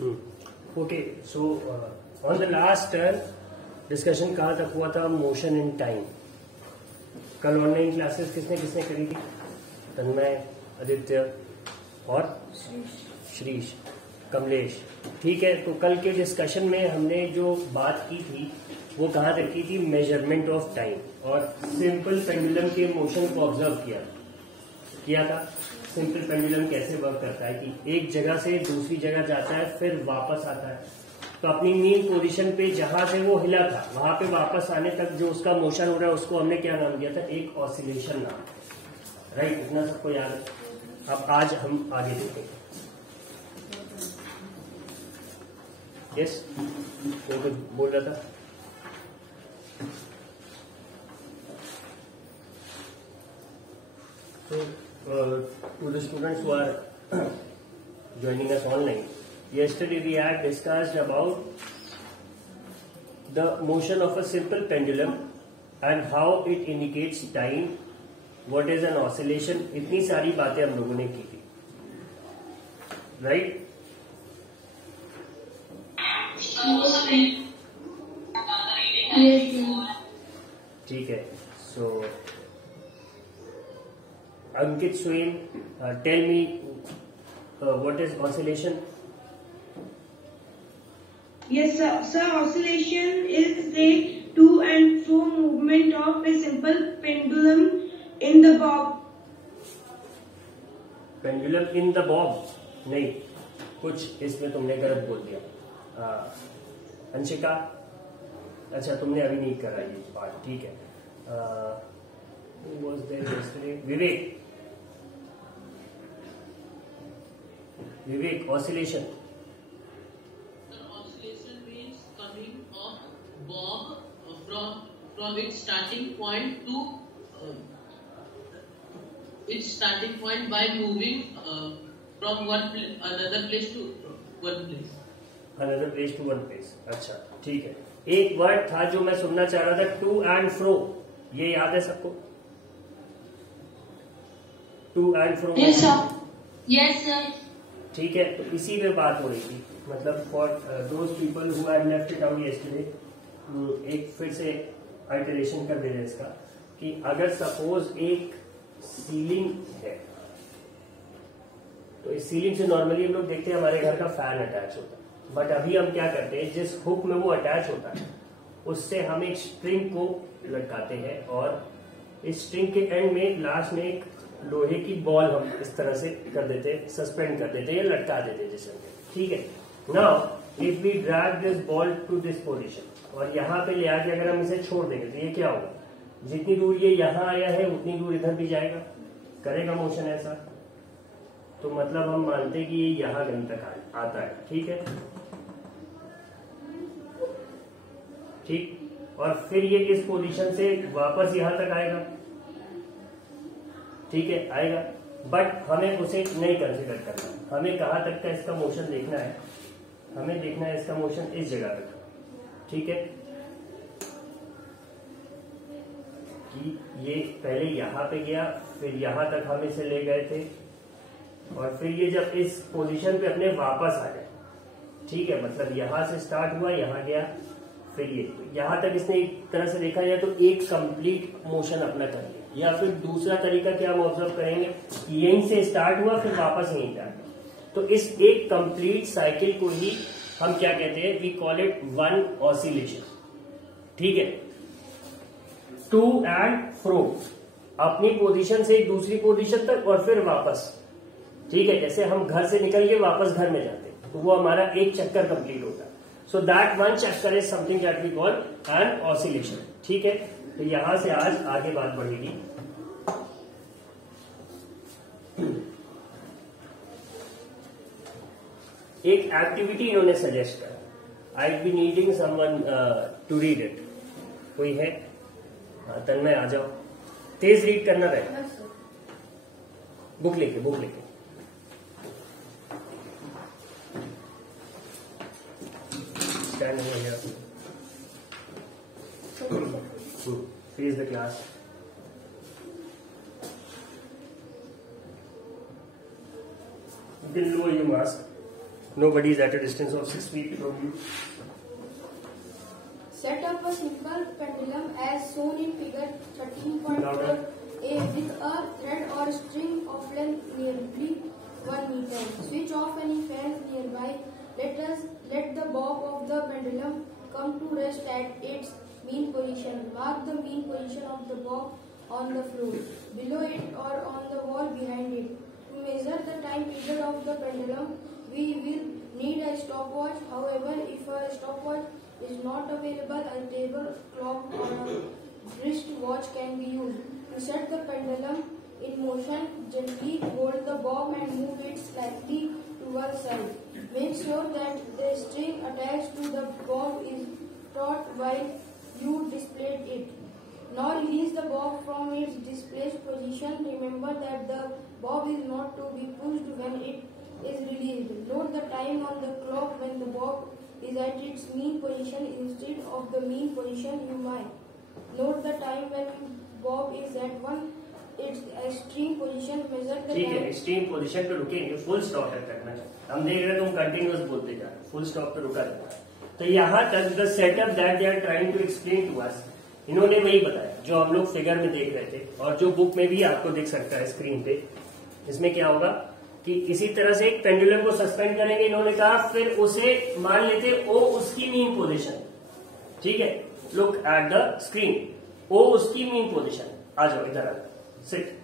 Okay, so on the last turn discussion कहाँ तक हुआ था? Motion in time. कल ऑनलाइन क्लासेस किसने किसने करी थी? तन्मय, आदित्य और श्रीश, कमलेश। ठीक है, तो कल के डिस्कशन में हमने जो बात की थी वो कहाँ तक की थी? मेजरमेंट ऑफ टाइम और सिंपल पेंडुलम के मोशन को ऑब्जर्व किया था। सिंपल पेंडुलम कैसे वर्क करता है कि एक जगह से दूसरी जगह जाता है फिर वापस आता है। तो अपनी मेन पोजीशन पे जहां से वो हिला था वहां पे वापस आने तक जो उसका मोशन हो रहा है उसको हमने क्या नाम दिया था? एक ऑसिलेशन नाम। राइट, इतना सबको याद है। अब आज हम आगे देखेंगे। यस, वो कुछ बोल रहा था। So, to the students who are joining us online, yesterday we had discussed about the motion of a simple pendulum and how it indicates time, what is an oscillation. इतनी सारी बातें हम लोगों ने की थी, right? ठीक है, so Ankit Swain, tell me what is oscillation? Yes, sir. Sir, oscillation is the to and fro movement of a simple pendulum in the bob. Pendulum in the bob? नहीं, कुछ इसमें तुमने गलत बोल दिया। अंशिका, अच्छा तुमने अभी नहीं करा ये पार्ट, ठीक है। Who was there yesterday? Vivek, oscillation. Oscillation means coming of bob from its starting point to its starting point by moving from another place to one place. Another place to one place. अच्छा, ठीक है। एक word था जो मैं सुनना चाह रहा था, टू एंड फ्रो। ये याद है सबको? To and fro. Yes, sir. Yes, sir. ठीक है, तो इसी में बात हो रही थी। मतलब for those people who had left it out yesterday, एक फिर से आइटरेशन कर दे रहे इसका कि अगर सपोज एक सीलिंग है तो इस सीलिंग से नॉर्मली हम लोग देखते हैं हमारे घर का फैन अटैच होता है, बट अभी हम क्या करते हैं, जिस हुक में वो अटैच होता है उससे हम एक स्ट्रिंग को लटकाते हैं और इस स्ट्रिंग के एंड में लास्ट में एक लोहे की बॉल हम इस तरह से कर देते, सस्पेंड कर देते या लटका देते जैसे। ठीक है, now if we drag this ball to this position और यहाँ पे ले आके अगर हम इसे छोड़ देंगे तो ये क्या होगा? जितनी दूर ये यहाँ आया है उतनी दूर इधर भी जाएगा, करेगा मोशन ऐसा। तो मतलब हम मानते हैं कि ये यहाँ कहीं तक आता है। ठीक है, ठीक, और फिर ये इस पोजीशन से वापस यहाँ तक आएगा। ठीक है, आएगा, बट हमें उसे नहीं कंसिडर करना। हमें कहाँ तक का इसका मोशन देखना है? हमें देखना है इसका मोशन इस जगह तक। ठीक है, कि ये पहले यहाँ पे गया, फिर यहाँ तक हम इसे ले गए थे और फिर ये जब इस पोजीशन पे अपने वापस आ गए। ठीक है, मतलब यहाँ से स्टार्ट हुआ, यहाँ गया, फिर ये यहाँ तक इसने एक तरह से देखा जाए तो एक कंप्लीट मोशन अपना कर लिया। या फिर दूसरा तरीका क्या हम ऑब्जर्व करेंगे, यहीं से स्टार्ट हुआ फिर वापस यहीं पे आ गया। तो इस एक कंप्लीट साइकिल को ही हम क्या कहते हैं? We call it one oscillation. ठीक है, टू एंड फ्रो, अपनी पोजीशन से दूसरी पोजीशन तक और फिर वापस। ठीक है, जैसे हम घर से निकल के वापस घर में जाते हैं तो वो हमारा एक चक्कर कंप्लीट होता है। सो दैट वन चक्कर is something that we call an oscillation. ठीक है, तो यहां से आज आगे बात बढ़ेगी। एक एक्टिविटी इन्होंने सजेस्ट करा, I be needing someone to read it. कोई है? तन्मय आ जाओ, तेज रीड करना रहे, बुक लेके स्टैंड हो गया, face the class. Then lower your mask. Nobody is at a distance of 6 feet from you. Set up a simple pendulum as shown in figure 13.4a with a thread or string of length nearly 1 meter. Switch off any fans nearby. Let the bob of the pendulum come to rest at its mean position. Mark the mean position of the bob on the floor, below it or on the wall behind it. To measure the time period of the pendulum, we will need a stopwatch. However, if a stopwatch is not available, a table clock or a wristwatch can be used. To set the pendulum in motion, gently hold the bob and move it slightly to one side. Make sure that the string attached to the bob is taut while you display it. Now release the bob from its displaced position. Remember that the bob is not to be pushed when it is released. Note the time on the clock when the bob is at its mean position instead of the mean position. You might note the time when bob is at its extreme position. Measure the ठीक है, time. Extreme position पे रुकेंगे, full stop तक करना है। हम देख रहे हैं तुम कंटिन्यूअस बोलते जा रहे, फुल स्टॉप पे रुका रहता है। तो यहाँ तक the setup that they are trying to explain to us, इन्होंने वही बताया जो हम लोग फिगर में देख रहे थे और जो बुक में भी आपको दिख सकता है स्क्रीन पे। इसमें क्या होगा कि इसी तरह से एक पेंडुलम को सस्पेंड करेंगे, इन्होंने कहा, फिर उसे मान लेते ओ उसकी मीन पोजीशन। ठीक है, लुक एट द स्क्रीन, ओ उसकी मीन पोजीशन। आ जाओ इधर, आ जाओ, सिट।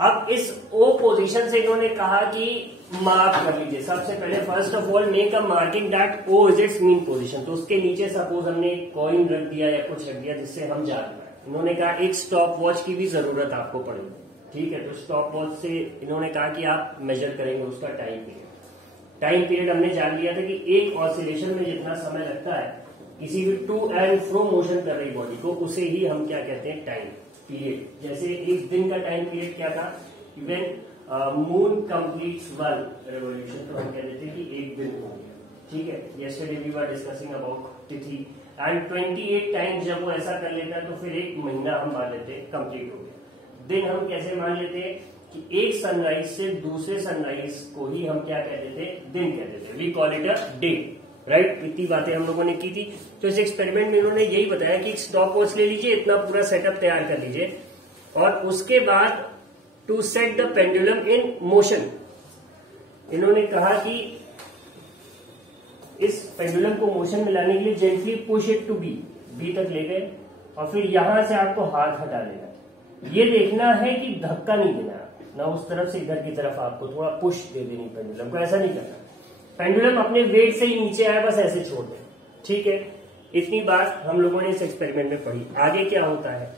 अब इस ओ पोजीशन से इन्होंने कहा कि मार्क कर लीजिए। सबसे पहले first of all make a marking that O is its mean position. तो उसके नीचे सपोज हमने कॉइन रख दिया या कुछ रख दिया जिससे हम जान पाए। इन्होंने कहा एक स्टॉप वॉच की भी जरूरत आपको पड़ेगी। ठीक है, तो स्टॉप वॉच से इन्होंने कहा कि आप मेजर करेंगे उसका टाइम पीरियड। टाइम पीरियड हमने जान लिया था कि एक ऑसिलेशन में जितना समय लगता है किसी भी टू एंड फ्रो मोशन कर रही बॉडी को, उसे ही हम क्या कहते हैं, टाइम पीरियड। जैसे एक दिन का टाइम पीरियड क्या था, व्हेन मून कंप्लीट्स 1 रेवोल्यूशन, तो हम कह देते हैं कि एक दिन हो गया। ठीक है, yesterday we were discussing about तिथि, एंड 28 टाइम्स जब वो ऐसा कर लेता है तो फिर एक महीना हम मान लेते हैं कंप्लीट हो गया। दिन हम कैसे मान लेते हैं कि एक सनराइज से दूसरे सनराइज को ही हम क्या कहते थे, दिन कहते थे। We call it a day, right. इतनी बातें हम लोगों ने की थी। तो इस एक्सपेरिमेंट में इन्होंने यही बताया कि स्टॉप वॉच ले लीजिए, इतना पूरा सेटअप तैयार कर लीजिए, और उसके बाद to set the pendulum in motion, इन्होंने कहा कि इस पेंडुलम को मोशन में लाने के लिए gently push it to B तक ले गए, और फिर यहां से आपको हाथ हटा लेना। ये देखना है कि धक्का नहीं देना ना, उस तरफ से इधर की तरफ आपको थोड़ा पुश दे देनी पेंडुलम को, ऐसा नहीं करना। पेंडुलम अपने वेट से ही नीचे आया, बस ऐसे छोड़ दें। ठीक है, इतनी बात हम लोगों ने इस एक्सपेरिमेंट में पढ़ी। आगे क्या होता है,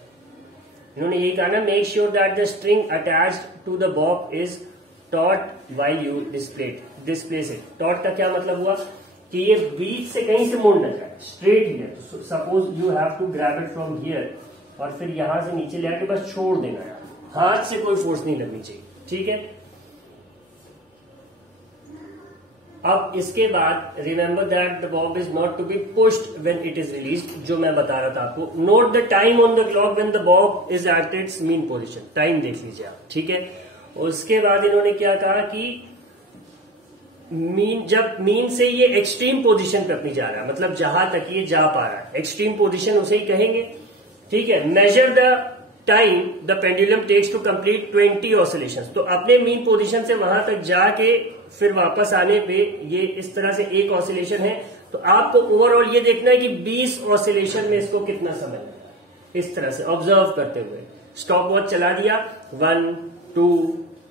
इन्होंने यही कहा ना, make sure that the string attached to the bob is taut while you displace it. Taut का क्या मतलब हुआ कि ये बीच से कहीं से मुड़ न जाए, स्ट्रेट ही है। तो suppose you have to grab it from here, और फिर यहां से नीचे ले आके बस छोड़ देना है, हाथ से कोई फोर्स नहीं लगनी चाहिए। ठीक है, अब इसके बाद remember that the bob is not to be pushed when it is released, जो मैं बता रहा था आपको। Note the time on the clock when the bob is at its mean position, time देख लीजिए आप। ठीक है, उसके बाद इन्होंने क्या कहा कि जब मीन से ये एक्सट्रीम पोजीशन पे अपनी जा रहा है, मतलब जहां तक ये जा पा रहा है, एक्सट्रीम पोजीशन उसे ही कहेंगे। ठीक है, measure the time the pendulum takes to complete 20 oscillations. तो अपने मीन पोजीशन से वहां तक जाके फिर वापस आने पे ये इस तरह से एक ऑसिलेशन है, तो आपको ओवरऑल ये देखना है कि 20 ऑसिलेशन में इसको कितना समय लगेगा, इस तरह से ऑब्जर्व करते हुए। स्टॉप वॉच चला दिया, 1 2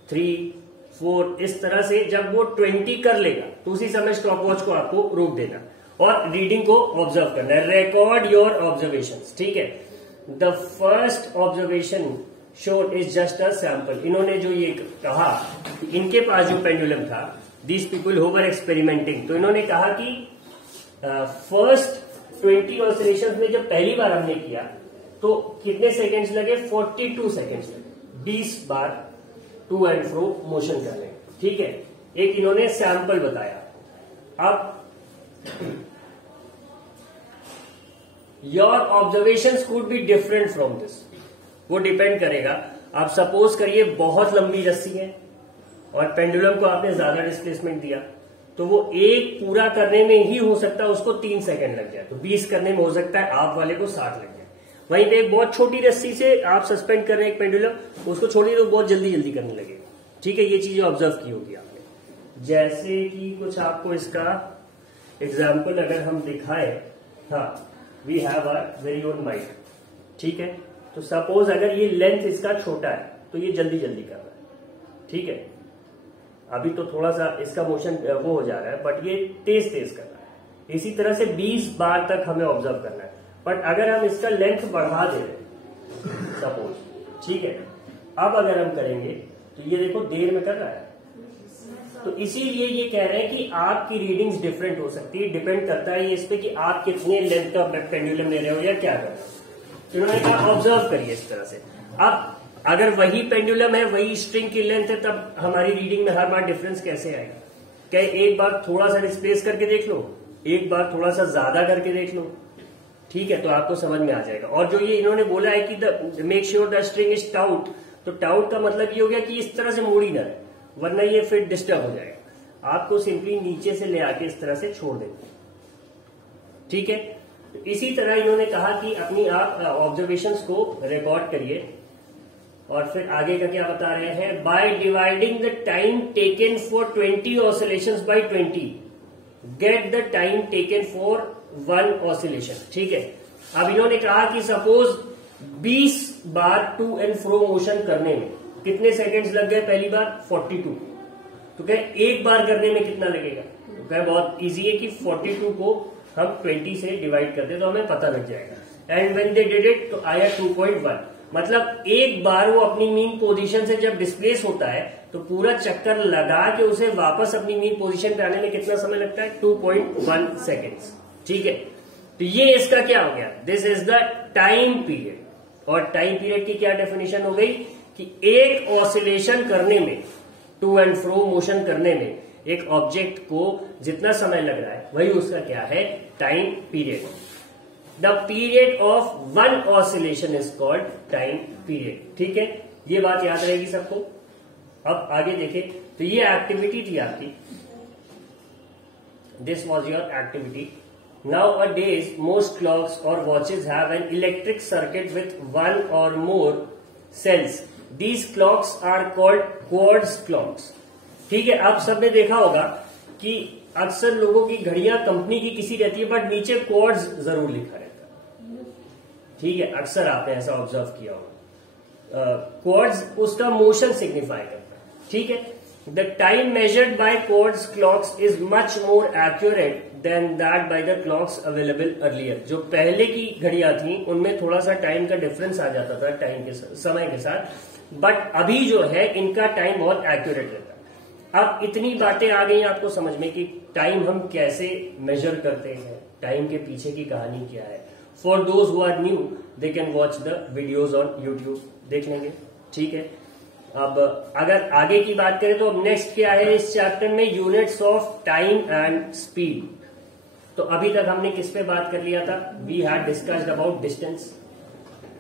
3 4, इस तरह से जब वो 20 कर लेगा तो उसी समय स्टॉप वॉच को आपको रोक देना और रीडिंग को ऑब्जर्व करना है। Record your observations. ठीक है, the first observation showed is just a sample. इन्होंने जो ये कहा, इनके पास जो पेंडुलम था, these people who were experimenting, तो इन्होंने कहा कि फर्स्ट 20 ऑसिलेशंस में जब पहली बार हमने किया तो कितने सेकेंड्स लगे, 42 सेकेंड्स लगे, 20 बार टू एंड फ्रो मोशन करने। ठीक है, एक इन्होंने सैंपल बताया। अब your observations could be different from this, वो डिपेंड करेगा। आप सपोज करिए बहुत लंबी रस्सी है और पेंडुलम को आपने ज्यादा डिस्प्लेसमेंट दिया तो वो एक पूरा करने में ही हो सकता है उसको 3 सेकंड लग जाए, तो 20 करने में हो सकता है आप वाले को 60 लग जाए। वहीं पे एक बहुत छोटी रस्सी से आप सस्पेंड कर रहे हैं एक पेंडुलम, उसको छोड़िए तो बहुत जल्दी जल्दी करने लगेगा। ठीक है, ये चीजें ऑब्जर्व की होगी आपने। जैसे कि कुछ आपको इसका एग्जाम्पल अगर हम दिखाए, हाँ, we have our very own mic. ठीक है, तो सपोज अगर ये लेंथ इसका छोटा है तो ये जल्दी जल्दी कर रहा है। ठीक है, अभी तो थोड़ा सा इसका मोशन वो हो जा रहा है, बट ये तेज तेज कर रहा है। इसी तरह से 20 बार तक हमें ऑब्जर्व करना है। बट अगर हम इसका लेंथ बढ़ा दे रहे सपोज, ठीक है, अब अगर हम करेंगे तो ये देखो देर में कर रहा है। तो इसीलिए ये कह रहे हैं कि आपकी रीडिंग्स डिफरेंट हो सकती है, डिपेंड करता है ये इस पे कि आप कितने लेंथ का पेंडुलम ले रहे हो या क्या कर रहे हो। इन्होंने कहा ऑब्जर्व करिए इस तरह से। अब अगर वही पेंडुलम है, वही स्ट्रिंग की लेंथ है, तब हमारी रीडिंग में हर बार डिफरेंस कैसे आएगा? क्या एक बार थोड़ा सा डिस्प्लेस करके देख लो, एक बार थोड़ा सा ज्यादा करके देख लो, ठीक है, तो आपको समझ में आ जाएगा। और जो ये इन्होंने बोला है कि make sure the string is taut, तो टाउट का मतलब ये हो गया कि इस तरह से मोड़ी ना रहे, वरना ये फिर डिस्टर्ब हो जाएगा। आपको सिंपली नीचे से ले आके इस तरह से छोड़ देंगे। ठीक है, तो इसी तरह इन्होंने कहा कि अपनी आप ऑब्जर्वेशंस को रिकॉर्ड करिए। और फिर आगे का क्या बता रहे हैं? By dividing the time taken for 20 oscillations by 20 get the time taken for 1 oscillation. ठीक है, अब इन्होंने कहा कि सपोज 20 बार टू एंड फ्रो मोशन करने में कितने सेकंड्स लग गए? पहली बार 42, तो क्या एक बार करने में कितना लगेगा? तो क्या बहुत इजी है कि 42 को हम 20 से डिवाइड कर दे तो हमें पता लग जाएगा। And when they did it तो आया 2.1, मतलब एक बार वो अपनी मीन पोजीशन से जब डिस्प्लेस होता है तो पूरा चक्कर लगा के उसे वापस अपनी मीन पोजीशन पे आने में कितना समय लगता है? 2.1 सेकेंड्स। ठीक है, तो ये इसका क्या हो गया? This is the time period. और टाइम पीरियड की क्या डेफिनेशन हो गई कि एक ऑसिलेशन करने में, टू एंड फ्रो मोशन करने में एक ऑब्जेक्ट को जितना समय लग रहा है वही उसका क्या है? Time period. The period of 1 oscillation is called time period. ठीक है, ये बात याद रहेगी सबको। अब आगे देखें, तो ये एक्टिविटी थी आपकी, this was your activity. Nowadays most clocks और watches have an electric circuit with 1 or more cells. These clocks are called quartz clocks. ठीक है, आप सबने देखा होगा कि अक्सर लोगों की घड़ियां कंपनी की किसी रहती है बट नीचे क्वार्ट्ज जरूर लिखा रहता है। ठीक है, अक्सर आपने ऐसा ऑब्जर्व किया होगा। क्वार्ट्ज उसका मोशन सिग्निफाई करता है। ठीक है, the time measured by quartz clocks is much more accurate then that by the clocks available earlier. जो पहले की घड़ियां थी उनमें थोड़ा सा टाइम का डिफरेंस आ जाता था टाइम के समय के साथ, बट अभी जो है इनका टाइम बहुत एक्यूरेट रहता है। अब इतनी बातें आ गई आपको समझ में कि टाइम हम कैसे मेजर करते हैं, टाइम के पीछे की कहानी क्या है। For those who are new they can watch the videos on YouTube, देख लेंगे। ठीक है, अब अगर आगे की बात करें तो अब नेक्स्ट क्या है इस चैप्टर में? Units of time and speed. तो अभी तक हमने किस पे बात कर लिया था? We had discussed about distance,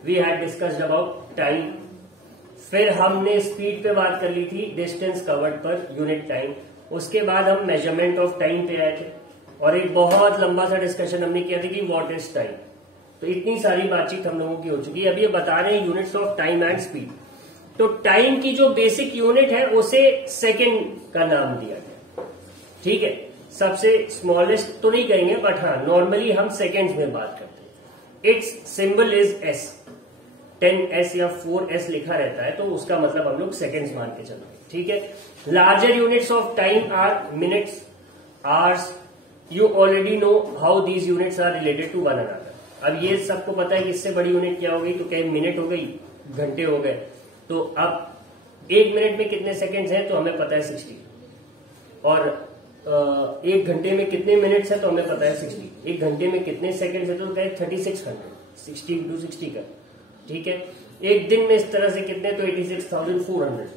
we had discussed about time, फिर हमने स्पीड पे बात कर ली थी, distance covered per unit time. उसके बाद हम मेजरमेंट ऑफ टाइम पे आए थे और एक बहुत लंबा सा डिस्कशन हमने किया था कि व्हाट इज टाइम। तो इतनी सारी बातचीत हम लोगों की हो चुकी है। अब ये बता रहे हैं units of time and speed. तो टाइम की जो बेसिक यूनिट है उसे सेकेंड का नाम दिया गया। ठीक है, सबसे स्मॉलेस्ट तो नहीं कहेंगे बट हाँ नॉर्मली हम सेकेंड्स में बात करते हैं। It's symbol is S, 10s या 4s लिखा रहता है तो उसका मतलब हम लोग सेकेंड्स मान के चलते हैं। ठीक है, larger units of time are minutes, hours. You already know how these units are related to one another. अब ये सबको पता है कि इससे बड़ी यूनिट क्या हो गई, तो क्या मिनट हो गई, घंटे हो गए। तो अब 1 मिनट में कितने सेकेंड्स हैं तो हमें पता है 60, और 1 घंटे में कितने मिनट्स हैं तो हमें पता है 60। 1 घंटे में कितने सेकेंड्स है तो क्या है 3600, 60 into 60 का। ठीक है, एक दिन में इस तरह से कितने तो 86,400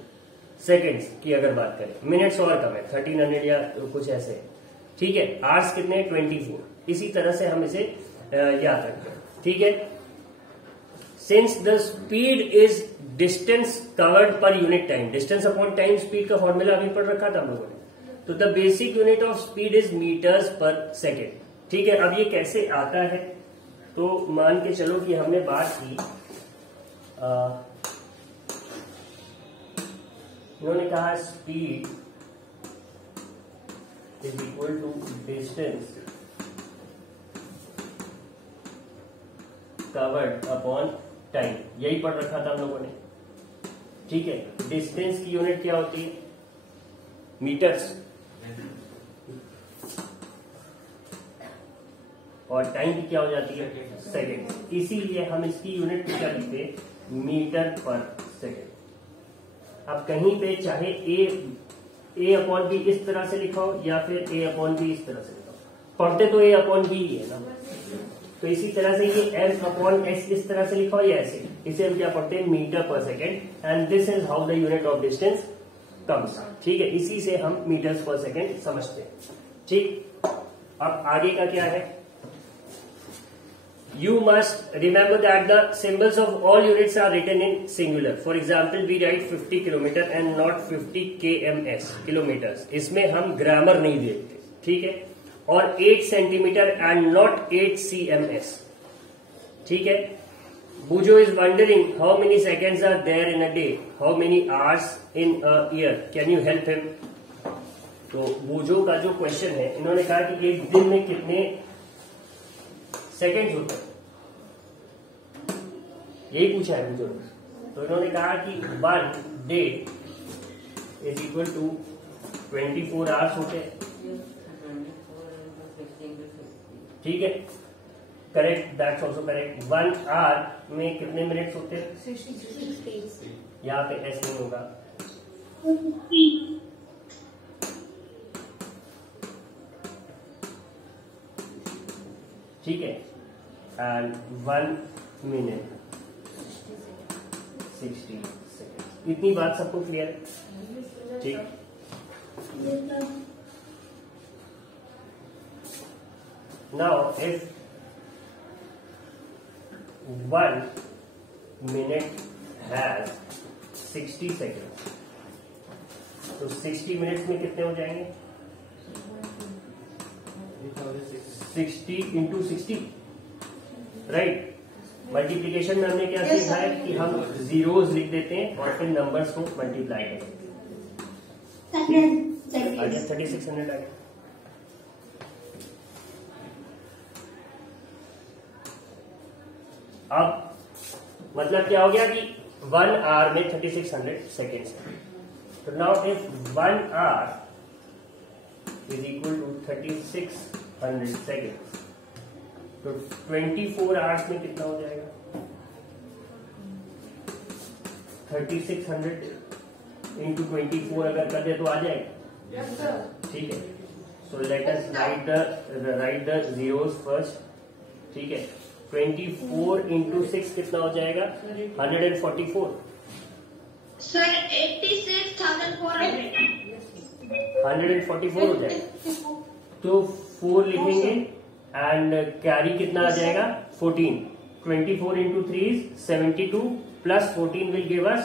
सेकेंड्स की अगर बात करें। मिनट्स और कम है, 1300 या कुछ ऐसे। ठीक है, आवर्स कितने 24। इसी तरह से हम इसे याद रखते हैं। ठीक है, since the speed is distance covered per unit time, distance upon time speed का फॉर्मूला अभी पढ़ रखा था हम लोगों ने, तो the basic unit of speed is metres per second. ठीक है, अब ये कैसे आता है, तो मान के चलो कि हमने बात की, उन्होंने कहा speed is equal to distance covered upon time, यही पढ़ रखा था हम लोगों ने। ठीक है, डिस्टेंस की यूनिट क्या होती है, मीटर्स, और टाइम की क्या हो जाती है, सेकेंड। इसीलिए हम इसकी यूनिट क्या लिखते हैं, मीटर पर सेकेंड। अब कहीं पे चाहे ए अपॉन बी इस तरह से लिखा हो या फिर ए अपॉन बी इस तरह से लिखा हो, पढ़ते तो ए अपॉन बी ही है ना, तो इसी तरह से ये एम अपॉन एस इस तरह से लिखा हो या ऐसे, इसे हम क्या पढ़ते हैं, मीटर पर second, and this is how the unit of distance comes. ठीक है, इसी से हम मीटर्स पर सेकेंड समझते हैं। ठीक, अब आगे का क्या है, you must remember that the symbols of all units are written in singular. For example, we write 50 kilometer and not 50 kms, kilometers. इसमें हम ग्रामर नहीं देखते, ठीक है, और 8 सेंटीमीटर एंड नॉट 8 cms. ठीक है, Bujo is wondering how many seconds are there in a day, how many hours in a year. Can you help him? तो बुजो का जो क्वेश्चन है, इन्होंने कहा कि एक दिन में कितने सेकेंड होते हैं, यही पूछा है बुजुर्ग। तो इन्होंने कहा कि 1 day is equal to 24 hours होते हैं। ठीक है, correct, that's also correct. 1 hour में कितने मिनट्स होते हैं, 66। यहाँ पे एस नहीं होगा, ठीक है, एंड 1 मिनट 60 सेकेंड। इतनी बात सबको क्लियर है? ठीक, now if 1 minute has 60 second, तो 60 मिनट्स में कितने हो जाएंगे, 60 इंटू 60, राइट। मल्टीप्लीकेशन में हमने क्या सीखा है कि हम जीरोस लिख देते हैं और फिर नंबर्स को मल्टीप्लाई करते हैं। आगे 3600 आ गया। अब मतलब क्या हो गया कि 1 आवर में 3600 सेकेंड्स है, तो now if 1 hour is equal to 3600 seconds, तो 24 आवर्स में कितना हो जाएगा, 3600 इंटू 24 अगर कर दे तो आ जाएगा। Yes, sir. ठीक है, so let us right the zeros first. ठीक है, 24 इंटू 6 कितना हो जाएगा, 144। Sir, 86,400. 144 हो जाएगा, तो 4 लिखेंगे एंड कैरी कितना आ जाएगा, 14। 24 into 3 is 72 plus 14 will give us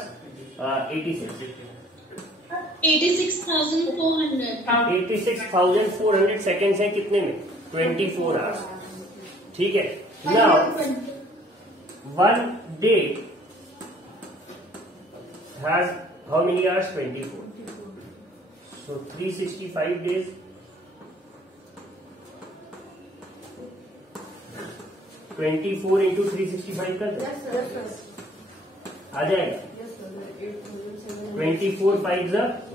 86। 86,400. 86,400 seconds है कितने में, 24 आवर्स। ठीक है, now 1 day has how many hours, 24, so 365 days. 24 into 365 कर दो, Yes, sir. Yes, sir. आ जाएगा। Yes, sir. 24 5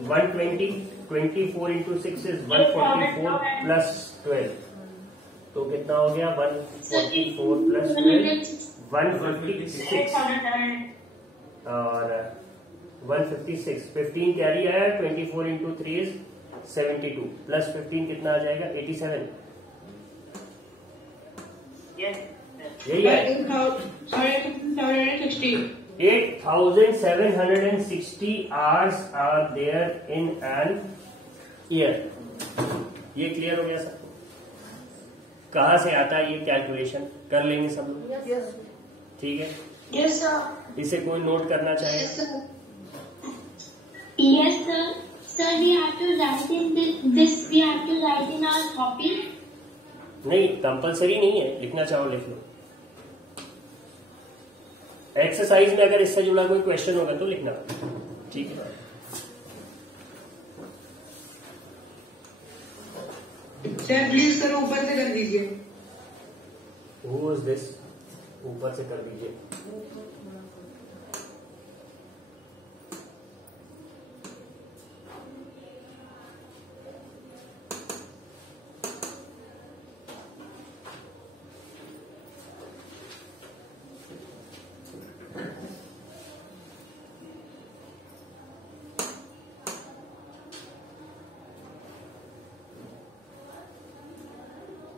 120, 24 into 6 is 144 plus 12, तो कितना हो गया, 144 प्लस 12 156, और 156 15 कैरी आया, 24 इंटू 3 इज 72 प्लस 15 कितना आ जाएगा, 87। यही है, 8,760 hours are there in an year। ये क्लियर हो गया सबको, कहाँ से आता है ये कैलकुलेशन कर लेंगे सब लोग। Yes, sir. ठीक है, Yes, sir. इसे कोई नोट करना चाहे? Yes, sir. Yes, sir. Sir, we have to write in this. We have to write in our copy. नहीं, कंपलसरी नहीं है, लिखना चाहो लिख लो। एक्सरसाइज में अगर इससे जुड़ा कोई क्वेश्चन होगा तो लिखना, ठीक है? सर प्लीज सर ऊपर से कर दीजिए। Who is this? ऊपर से कर दीजिए।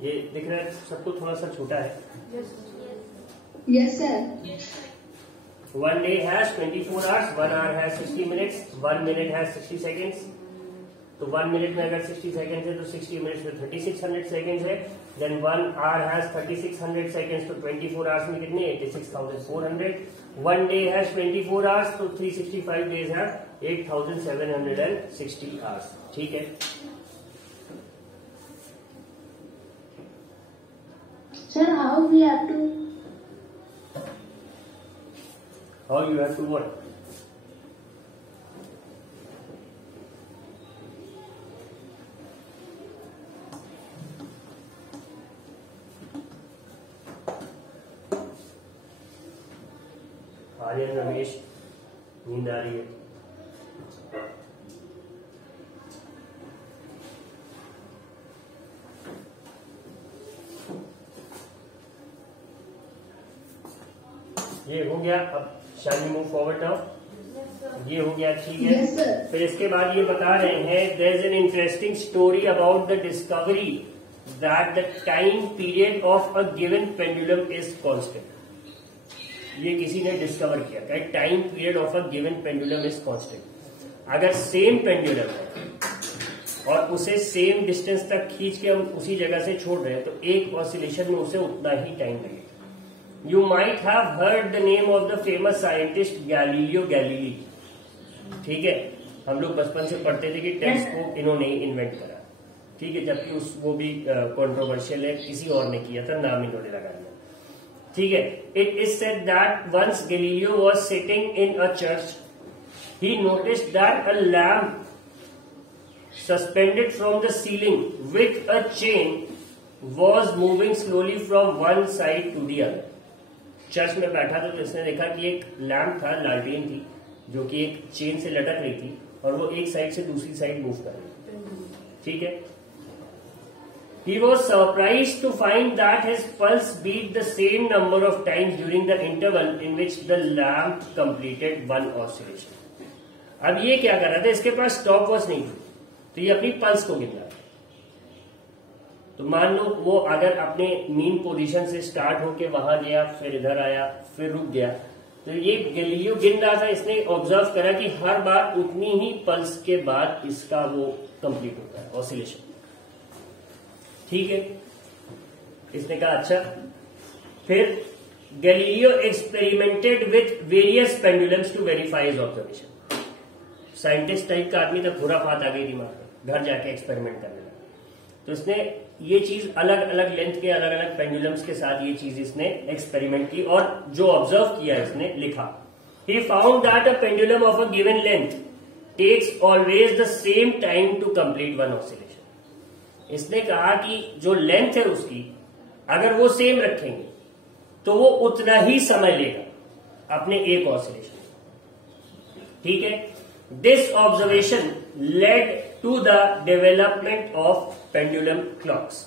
ये दिख रहा है सबको, थोड़ा सा छोटा है। Yes, sir. 1 day has 24 hours, 1 hour has 60 minutes, 1 minute has 60 seconds। तो 1 मिनट में अगर 60 सेकेंड है तो 60 मिनट्स में 3600 सेकेंड है। देन 1 hour has 3600 seconds, तो 24 hours में कितने? 86,400। 1 day has 24 hours, तो 365 days have 8,760 hours। ठीक है? Sir, how we have to? How you have to what? Aryan, Ramesh, नींद आ रही है? ये हो गया। अब shall we move forward now? ये हो गया, ठीक है? Yes, sir. फिर इसके बाद ये बता रहे हैं there is an interesting story about the discovery that the time period of a given pendulum is constant। ये किसी ने डिस्कवर किया कि time period of a given pendulum is constant. अगर सेम पेंडुलम है और उसे सेम डिस्टेंस तक खींच के हम उसी जगह से छोड़ रहे हैं तो एक ऑसिलेशन में उसे उतना ही टाइम लगेगा। You might have heard the name of the famous scientist Galileo Galilei. ठीक है, हम लोग बचपन से पढ़ते थे कि टेलीस्कोप इन्होंने ही इन्वेंट करा। ठीक है, जबकि वो भी कंट्रोवर्शियल है, किसी और ने किया था, नाम इन्होंने लगा दिया। ठीक है, it is said that once Galileo was sitting in a church, he noticed that a lamp suspended from the ceiling with a chain was moving slowly from one side to the other। Church में बैठा था तो इसने देखा कि एक lamp था, लालटेन थी, जो कि एक चेन से लटक रही थी और वो एक साइड से दूसरी साइड मूव कर रही थी। ठीक है, he was surprised to find that his pulse beat the same number of times during the interval in which the lamp completed one oscillation। अब ये क्या कर रहा था, इसके पास स्टॉप वॉच नहीं थी तो ये अपनी पल्स को गिन रहा है। तो मान लो वो अगर अपने मीन पोजीशन से स्टार्ट होके वहां गया, फिर इधर आया, फिर रुक गया, तो ये गैलीलियो गिन रहा था। इसने ऑब्जर्व करा कि हर बार उतनी ही पल्स के बाद इसका वो कंप्लीट होता है ऑसिलेशन। ठीक है, इसने कहा अच्छा। फिर Galileo experimented with various pendulums to verify his observation. Scientist type का आदमी तक खुराफात आ गई दिमाग में, घर जाके एक्सपेरिमेंट करने लगा। तो इसने ये चीज अलग अलग लेंथ के अलग अलग पेंडुलम्स के साथ ये चीज इसने एक्सपेरिमेंट की और जो ऑब्जर्व किया इसने लिखा। He found that a pendulum of a given length takes always the same time to complete one oscillation. इसने कहा कि जो लेंथ है उसकी अगर वो सेम रखेंगे तो वो उतना ही समय लेगा अपने एक ऑसिलेशन। ठीक है, this observation led to the development of pendulum clocks.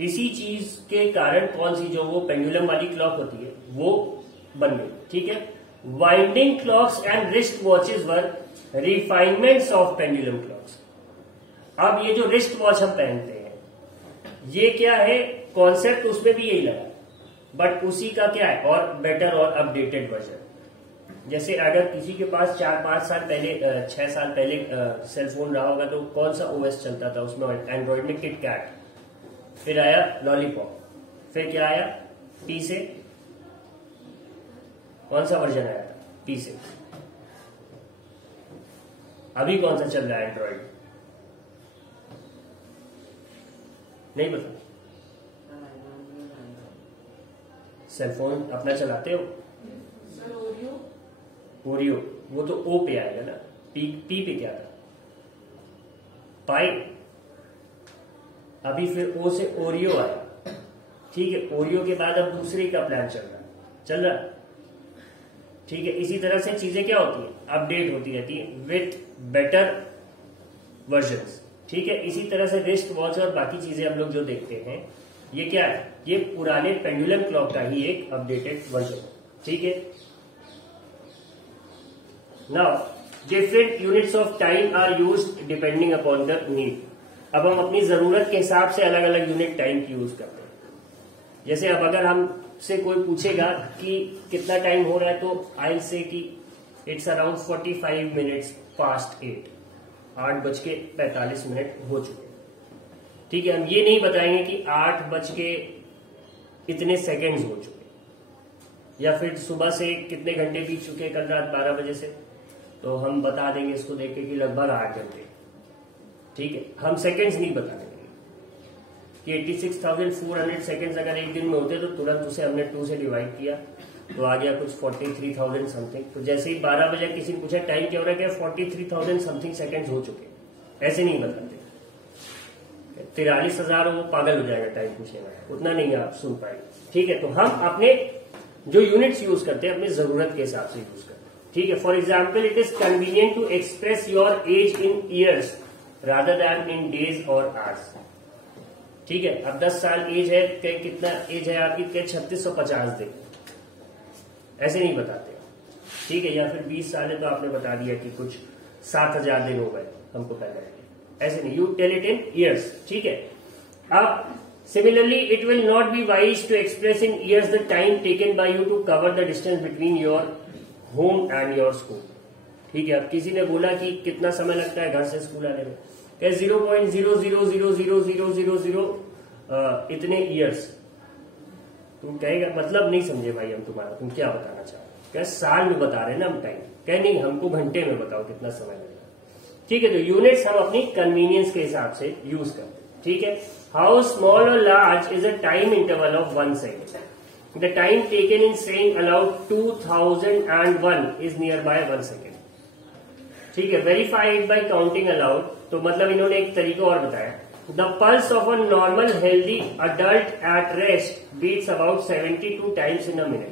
इसी चीज के कारण कौन सी जो वो पेंडुलम वाली क्लॉक होती है वो बन गई। ठीक है, winding clocks and wrist watches were refinements of pendulum clocks. अब ये जो रिस्ट वॉच हम पहनते हैं ये क्या है, कॉन्सेप्ट उसमें भी यही लगा, बट उसी का क्या है और बेटर और अपडेटेड वर्जन। जैसे अगर किसी के पास 4-5 साल पहले 6 साल पहले सेलफोन रहा होगा तो कौन सा ओएस चलता था उसमें? एंड्रॉइड में किट कैट, फिर आया लॉलीपॉप, फिर क्या आया? पी से कौन सा वर्जन आया था? P6। अभी कौन सा चल रहा है एंड्रॉइड? नहीं पता। सेलफोन अपना चलाते हो? ओरियो, वो तो ओ पे आएगा ना, पी पे क्या था? पाई। अभी फिर ओ से ओरियो आया, ठीक है। ओरियो के बाद अब दूसरे का प्लान चल रहा, ठीक है। इसी तरह से चीजें क्या होती है, अपडेट होती रहती है विथ बेटर वर्जन्स, ठीक है। इसी तरह से रिस्ट वॉच और बाकी चीजें हम लोग जो देखते हैं, ये क्या है, ये पुराने पेंडुलम क्लॉक का ही एक अपडेटेड वर्जन, ठीक है। Now different units of time are used depending upon the need. अब हम अपनी जरूरत के हिसाब से अलग अलग यूनिट टाइम की यूज करते हैं। जैसे अब अगर हमसे कोई पूछेगा कि कितना टाइम हो रहा है, तो आई विल से कि इट्स अराउंड 45 मिनट्स पास्ट 8, 8:45 हो चुके, ठीक है। हम ये नहीं बताएंगे कि 8 इतने सेकेंड्स हो चुके, या फिर सुबह से कितने घंटे बीत चुके कल रात 12 बजे से, तो हम बता देंगे इसको देख के कि लगभग 8 घंटे, ठीक है। हम सेकेंड्स नहीं बता देंगे कि 86,400 सेकेंड्स अगर एक दिन में होते तो तुरंत उसे हमने 2 से डिवाइड किया तो आ गया कुछ 43,000 समथिंग। तो जैसे ही 12 बजे किसी ने पूछा टाइम क्या हो रहा है, क्या 43,000 समथिंग सेकेंड्स हो चुके, ऐसे नहीं बताते। 43,000 वो पागल हो जाएगा टाइम पूछेगा, उतना नहीं आप सुन पाएंगे, ठीक है। तो हम अपने जो यूनिट्स यूज करते हैं अपनी जरूरत के हिसाब से यूज करते हैं, ठीक है। For example, it is convenient to express your age in years rather than in days और आवर्स, ठीक है। अब 10 साल एज है, कितना एज है आपकी, 3650 दिन, ऐसे नहीं बताते, ठीक है। या फिर 20 साल है तो आपने बता दिया कि कुछ 7,000 दिन हो गए हमको पहले, ऐसे नहीं, you tell it in years, ठीक है। अब similarly it will not be wise to express in years the time taken by you to cover the distance between your home and your school, ठीक है। अब किसी ने बोला कि कितना समय लगता है घर से स्कूल आने में, 0.0000000 इतने ईयर्स, तुम कहेगा मतलब नहीं समझे भाई हम तुम्हारा, तुम क्या बताना चाहो, क्या साल में बता रहे हैं ना हम टाइम, कहे नहीं हमको घंटे में बताओ कितना समय लगेगा, ठीक है। तो यूनिट्स हम अपनी कन्वीनियंस के हिसाब से यूज करते हैं, ठीक है। हाउ स्मॉल और large is a time interval of 1 second, the time taken in saying allowed 2001 is near by 1 second, ठीक है। वेरीफाइड बाय काउंटिंग अलाउड, तो मतलब इन्होंने एक तरीका और बताया, the pulse of a normal healthy adult at rest beats about 72 times in a minute,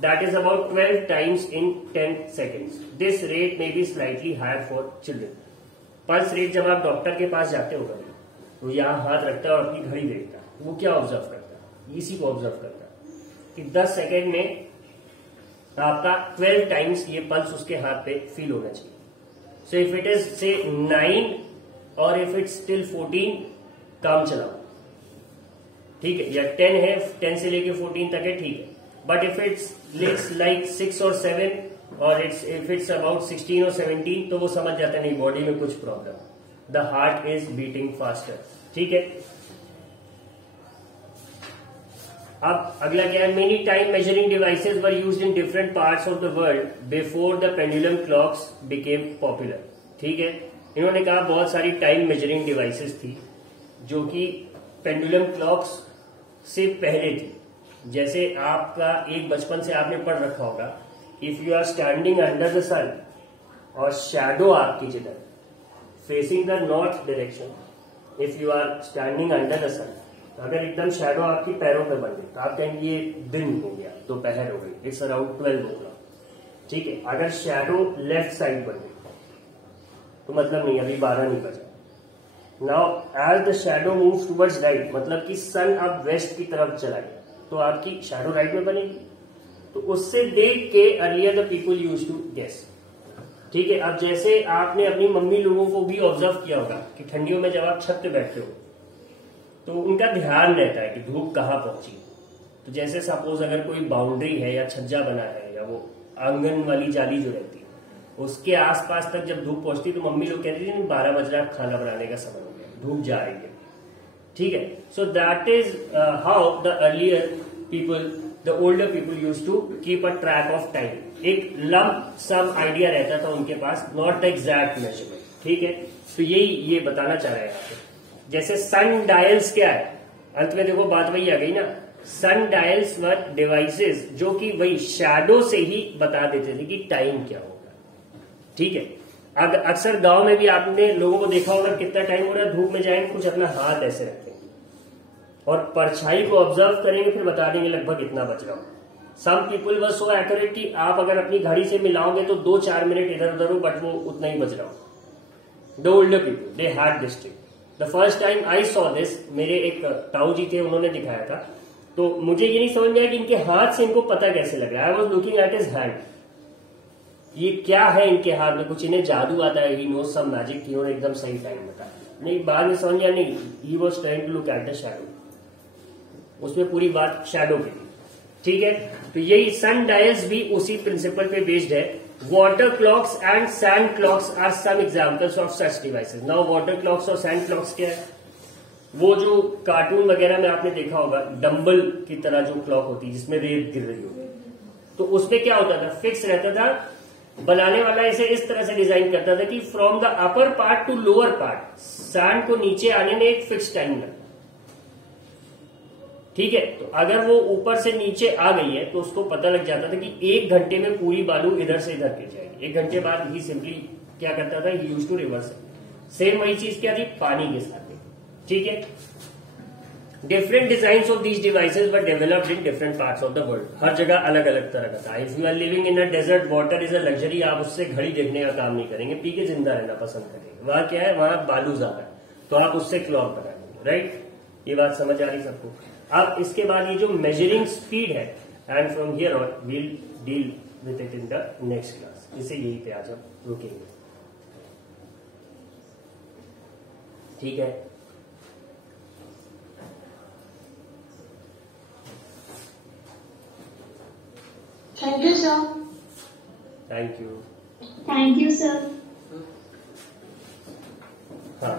that is about 12 times in 10 seconds. This rate may be slightly higher for children. Pulse rate जब आप doctor के पास जाते हो तो यहाँ हाथ रखता है और अपनी घड़ी देखता है, वो क्या ऑब्जर्व करता है, इसी को ऑब्जर्व करता है कि 10 सेकेंड में आपका 12 टाइम्स ये पल्स उसके हाथ पे फील होना चाहिए। सो इफ इट इज से 9 और इफ इट्स स्टिल 14, काम चलाओ, ठीक है। या 10 है, 10 से लेके 14 तक है, ठीक है। But if it's like 6 or 7 और if it's about 16 or 17, तो वो समझ जाता नहीं बॉडी में कुछ problem, the heart is beating faster, ठीक है। अब अगला क्या है, many time measuring devices were used in different parts of the world before the pendulum clocks became popular, ठीक है। इन्होंने कहा बहुत सारी टाइम मेजरिंग डिवाइसेस थी जो कि पेंडुलम क्लॉक्स से पहले थी। जैसे आपका एक बचपन से आपने पढ़ रखा होगा, if you are standing under the sun और शैडो आपकी जिधर facing the north direction, if you are standing under the sun, अगर एकदम शैडो आपकी पैरों में बन गई तो आप कहेंगे ये दिन हो गया, दोपहर हो गई, इट्स अराउंड 12 होगा, ठीक है। अगर शैडो लेफ्ट साइड बन गई तो मतलब नहीं अभी 12 नहीं बजा। Now as the shadow moves towards right, मतलब कि सन अब वेस्ट की तरफ चला गया तो आपकी शैडो राइट में बनेगी, तो उससे देख के earlier the people use to guess, ठीक है। अब जैसे आपने अपनी मम्मी लोगों को भी ऑब्जर्व किया होगा कि ठंडियों में जब आप छत पे बैठते हो तो उनका ध्यान रहता है कि धूप कहाँ पहुंची, तो जैसे सपोज अगर कोई बाउंड्री है या छज्जा बना है या वो आंगन वाली जाली जो रहती है उसके आसपास तक जब धूप पहुंचती तो मम्मी लोग कहती थी 12 बज रहा, खाना बनाने का समय हो गया, धूप जा रही है, ठीक है। So that is how the earlier people the older people use to keep a track of time. एक लंप सम आइडिया रहता था उनके पास, नॉट द एग्जैक्ट मेजरमेंट. ठीक है, तो यही ये बताना चाह रहे हैं यहाँ पे. जैसे सन डायल्स क्या है, अंत में देखो बात वही आ गई ना. सन डायल्स वर डिवाइसेस जो कि वही शैडो से ही बता देते थे कि टाइम क्या होगा. ठीक है, अक्सर गांव में भी आपने लोगों को देखा होगा कितना टाइम हो रहा है, धूप में जाएंगे कुछ अपना हाथ ऐसे रखेंगे और परछाई को ऑब्जर्व करेंगे, फिर बता देंगे लगभग इतना बच रहा हो. Some people were so accurate कि आप अगर अपनी घड़ी से मिलाओगे तो 2-4 मिनट इधर उधर हो, बट वो उतना ही बच रहा हो. The older people they had this trick. The first time I saw this, मेरे एक ताऊ जी थे, उन्होंने दिखाया था, तो मुझे ये नहीं समझ में आया कि इनके हाथ से इनको पता कैसे लग रहा है. I was looking at his hand, ये क्या है इनके हाथ में, कुछ इन्हें जादू आता है, ही नोज सम मैजिक, इन्होंने एकदम सही टाइम बताया. नहीं, बाद में समझ गया, नहीं, he was trying to look at the shadow. उसमें पूरी बात शैडो की थी. ठीक है, तो यही सन डायल्स भी उसी प्रिंसिपल पे बेस्ड है. Water clocks and sand clocks are some examples of such devices. Now water clocks और सैंड क्लॉक्स क्या है, वो जो कार्टून वगैरह में आपने देखा होगा, डंबल की तरह जो क्लॉक होती है जिसमें रेत गिर रही होगी, तो उसमें क्या होता था, फिक्स रहता था. बनाने वाला इसे इस तरह से डिजाइन करता था कि from the upper part two lower part, sand को नीचे आने में एक फिक्स टाइम लगता. ठीक है, तो अगर वो ऊपर से नीचे आ गई है तो उसको पता लग जाता था कि 1 घंटे में पूरी बालू इधर से इधर गिर जाएगी. 1 घंटे बाद ही सिंपली क्या करता था, he used to reverse. Same वही चीज क्या थी पानी के साथ. ठीक है, different design of these devices were developed in different parts of the world. हर जगह अलग अलग तरह का था. If you are living in a desert, water is a luxury. आप उससे घड़ी देखने का काम नहीं करेंगे, पी के जिंदा रहना पसंद करेंगे. वहां क्या है, वहां बालू ज्यादा है, तो आप उससे क्लॉक बना लेंगे. राइट, ये बात समझ आ रही सबको. अब इसके बाद ये जो मेजरिंग स्पीड है, and from here on we'll deal with it in the next class. इसे यही पे आज हम रुकेंगे. ठीक है, Thank you, sir. Thank you. Thank you, sir. हाँ.